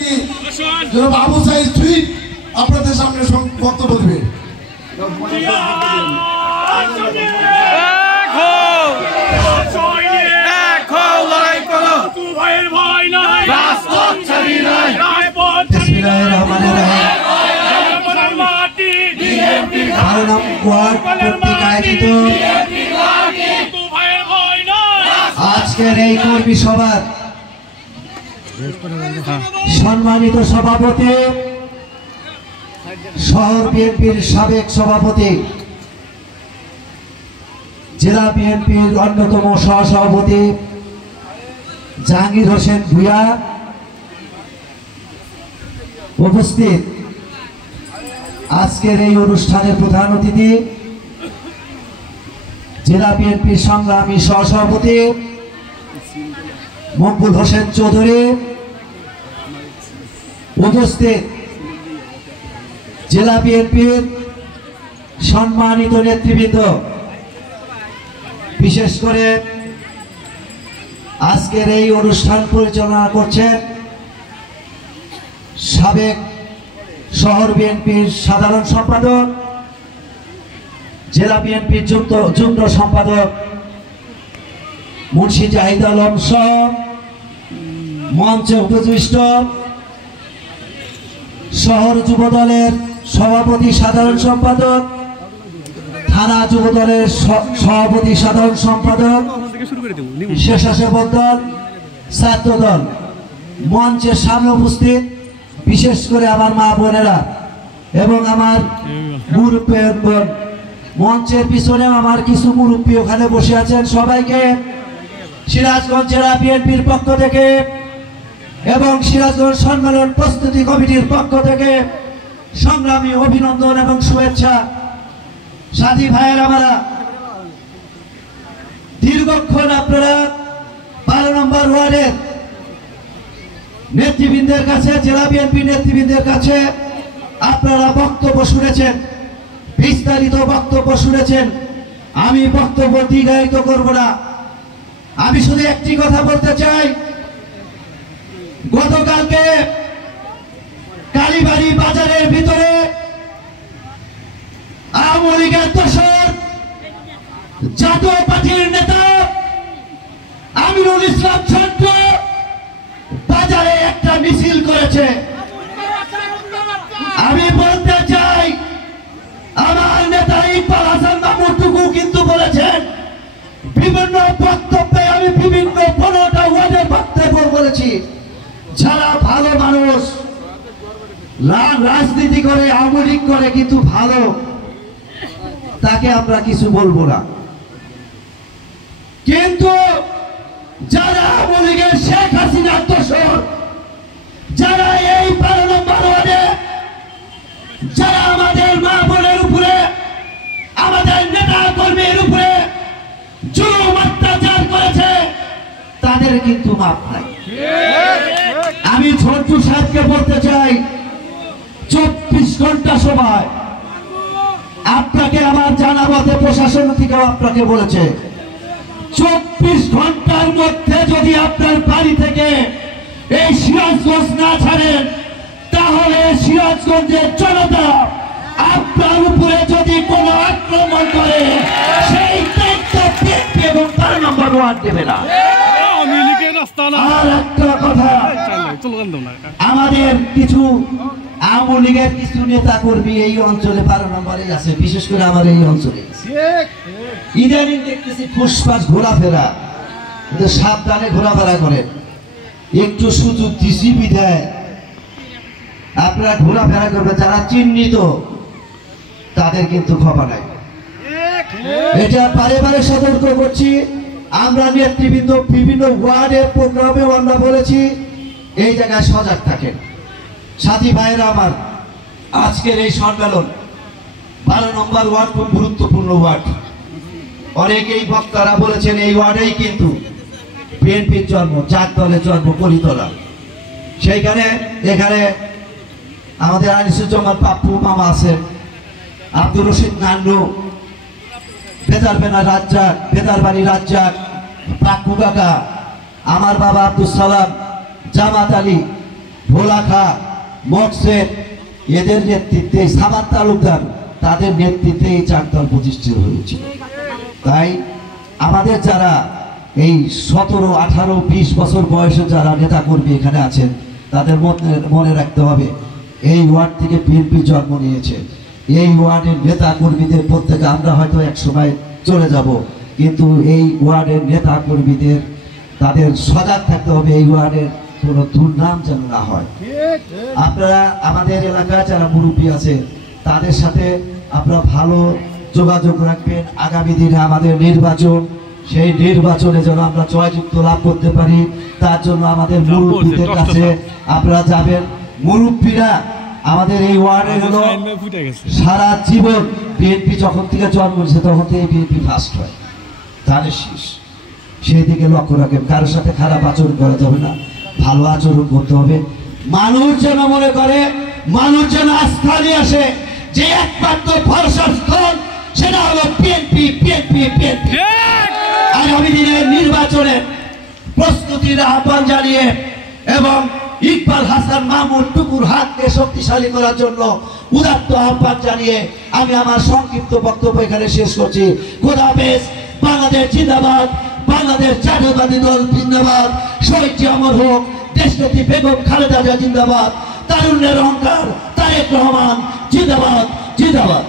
Abu Saeed sweet আপনাদের সামনে বক্তব্য দেবে। আজকের এই কর্মী সভার সম্মানিত সভাপতি, শহর বিএনপির সাবেক সভাপতি, জেলা বিএনপির অন্যতম সহসভাপতি জাহাঙ্গীর হোসেন ভূঁইয়া উপস্থিত, আজকের এই অনুষ্ঠানের প্রধান অতিথি জেলা বিএনপির সংগ্রামী সহসভাপতি মকবুল হোসেন চৌধুরী, উপস্থিত জেলা বিএনপির সম্মানিত নেতৃবৃন্দ, বিশেষ করে আজকের এই অনুষ্ঠান পরিচালনা করছেন সাবেক শহর বিএনপির সাধারণ সম্পাদক, জেলা বিএনপির যুগ্ম সম্পাদক মুন্সি জাহিদ আলম সহ মঞ্চে উপবিষ্ট শহর যুব দলের সভাপতি সাধারণ সম্পাদক, থানা যুব দলের সভাপতি সাধারণ সম্পাদক, স্বেচ্ছাসেবক দল, ছাত্র দল, মঞ্চের সামনে উপস্থিত বিশেষ করে আমার মা বোনেরা এবং আমার মুরব্বী, মঞ্চের পিছনে আমার কিছু মুরব্বী ওখানে বসে আছেন, সবাইকে সিরাজগঞ্জ জেলা বিএনপির পক্ষ থেকে এবং সিরাজগঞ্জ সম্মেলন প্রস্তুতি কমিটির পক্ষ থেকে সংগ্রামী অভিনন্দন এবং শুভেচ্ছা। সাথী ভাইয়ের আমরা দীর্ঘক্ষণ আপনারা 12 নম্বর ওয়ার্ডের নেতৃবৃন্দের কাছে, জেলা বিএনপি নেতৃবৃন্দের কাছে আপনারা বক্তব্য শুনেছেন, বিস্তারিত বক্তব্য শুনেছেন। আমি বক্তব্য দীর্ঘায়িত করব না, আমি শুধু একটি কথা বলতে চাই। গতকালকে কালীবাড়ি বাজারের ভিতরে আওয়ামী লীগের দোসর জাতীয় পার্টির নেতা আমিনুল ইসলাম ছাত্র বাজারে একটা মিছিল করেছে। আমি বলতে চাই, আমার নেতা ইকবাল হাসান মামুটুকু কিন্তু বলেছেন বিভিন্ন বক্তব্যে, আমি বিভিন্ন 15টা ওয়ার্ডের বক্তব্য বলেছি, যারা ভালো মানুষ রাজনীতি করে, আওয়ামী লীগ করে কিন্তু ভালো, তাকে আমরা কিছু বলবো না। কিন্তু যারা আওয়ামী লীগের শেখ হাসিনার দোসর, যারা এই 12 নম্বর ওয়ার্ডে যারা আমাদের মা বোনের উপরে, আমাদের নেতা কর্মীর উপরে জুলুম অত্যাচার করেছে, তাদের কিন্তু মাপ নাই। আমি ছোট্টু সাহেবকে বলতে চাই, 24 ঘন্টা সময় আপনাকে আমার জানা মতে প্রশাসন থেকেও আপনাকে বলেছে, 24 ঘন্টার মধ্যে যদি আপনার বাড়ি থেকে এই সিরাজগঞ্জ না ছাড়েন, তাহলে সিরাজগঞ্জের জনতা আপনার উপরে যদি কোনো আক্রমণ করে, সেই দায়িত্ব বিএনপি এবং 12 নম্বর ওয়ার্ড দেবে না। আর একটা কথা, আমাদের কিছু আওয়ামী লীগের কিছু নেতা কর্মী এই অঞ্চলে 12 নম্বরে আছে, বিশেষ করে আমার এই অঞ্চলে ইদানিং দেখতেছি ফুসফাস ঘোরাফেরা, সাবধানে ঘোরাফেরা করেন। একটু সুযোগ দিছি বিধায় আপনারা ঘোরাফেরা করবে, যারা চিহ্নিত তাদের কিন্তু খবর নাই। এটা বারে বারে সতর্ক করছি। আমরা নেতৃবৃন্দ বিভিন্ন ওয়ার্ডের প্রোগ্রামেও আমরা বলেছি, এই জায়গায় সজাগ থাকেন। সাথী ভাইয়েরা আমার, আজকের এই সম্মেলন 12 নম্বর ওয়ার্ড খুব গুরুত্বপূর্ণ ওয়ার্ড। অনেকেই বক্তারা বলেছেন এই ওয়ার্ডেই কিন্তু বিএনপির জন্ম, জাত দলের জন্ম, কলিতলা। সেইখানে এখানে আমাদের আনিসুজ্জামান পাপ্পু মামা আছেন, আব্দুর রশিদ নান্নু, বেতার বেনা রাজ্জাক, বেতার বাড়ি রাজ্জাক, পাক্কু কাকা, আমার বাবা আব্দুল সালাম, জামাত আলী, ভোলাখা, মকসেদ, এদের নেতৃত্বে সামাদ তালুকদার, তাদের নেতৃত্বে এই চারদল প্রতিষ্ঠিত হয়েছিল। তাই আমাদের যারা এই 17, 18, 20 বছর বয়সে যারা নেতাকর্মী এখানে আছেন, তাদের মনে রাখতে হবে এই ওয়ার্ড থেকে বিএনপি জন্ম নিয়েছে। এই ওয়ার্ডের নেতা কর্মীদের প্রত্যেকে আমরা হয়তো এক সময় চলে যাব, কিন্তু এই ওয়ার্ডের নেতা কর্মীদের তাদের সজাগ থাকতে হবে, এই ওয়ার্ডের কোনো দুর্নাম যেন না হয়। আপনারা আমাদের এলাকায় যারা মুরব্বী আছে তাদের সাথে আপনারা ভালো যোগাযোগ রাখবেন। আগামী দিনে আমাদের নির্বাচন, সেই নির্বাচনে যেন আমরা জয়যুক্ত লাভ করতে পারি, তার জন্য আমাদের মুরব্বীদের কাছে আপনারা যাবেন। মুরব্বীরা আমাদের এই ওয়ার্ডে হলো সারা জীবন বিএনপি যখন থেকে জন্ম হয়েছে তখন থেকে বিএনপি ফার্স্ট হয়, ধানের শীষ। সেই দিকে লক্ষ্য রাখেন, কারোর সাথে খারাপ আচরণ করা যাবে না, ভালো আচরণ করতে হবে। মানুষ যেন মনে করে, মানুষ যেন আস্থা নিয়ে আসে যে একমাত্র ভরসা স্থল সেটা হলো বিএনপি, বিএনপি, বিএনপি। আগামী দিনের নির্বাচনে প্রস্তুতির আহ্বান জানিয়ে এবং ইকবাল হাসান মাহমুদ টুকুর হাতকে শক্তিশালী করার জন্য উদাত্ত আহ্বান জানিয়ে আমি আমার সংক্ষিপ্ত বক্তব্য এখানে শেষ করছি। খোদা হাফেজ। বাংলাদেশ জিন্দাবাদ, বাংলাদেশ জাতীয়তাবাদী দল জিন্দাবাদ, শহীদ অমর হোক, দেশনেত্রী বেগম খালেদা জিয়া জিন্দাবাদ, তারুণ্যের অহংকার তারেক রহমান জিন্দাবাদ, জিন্দাবাদ।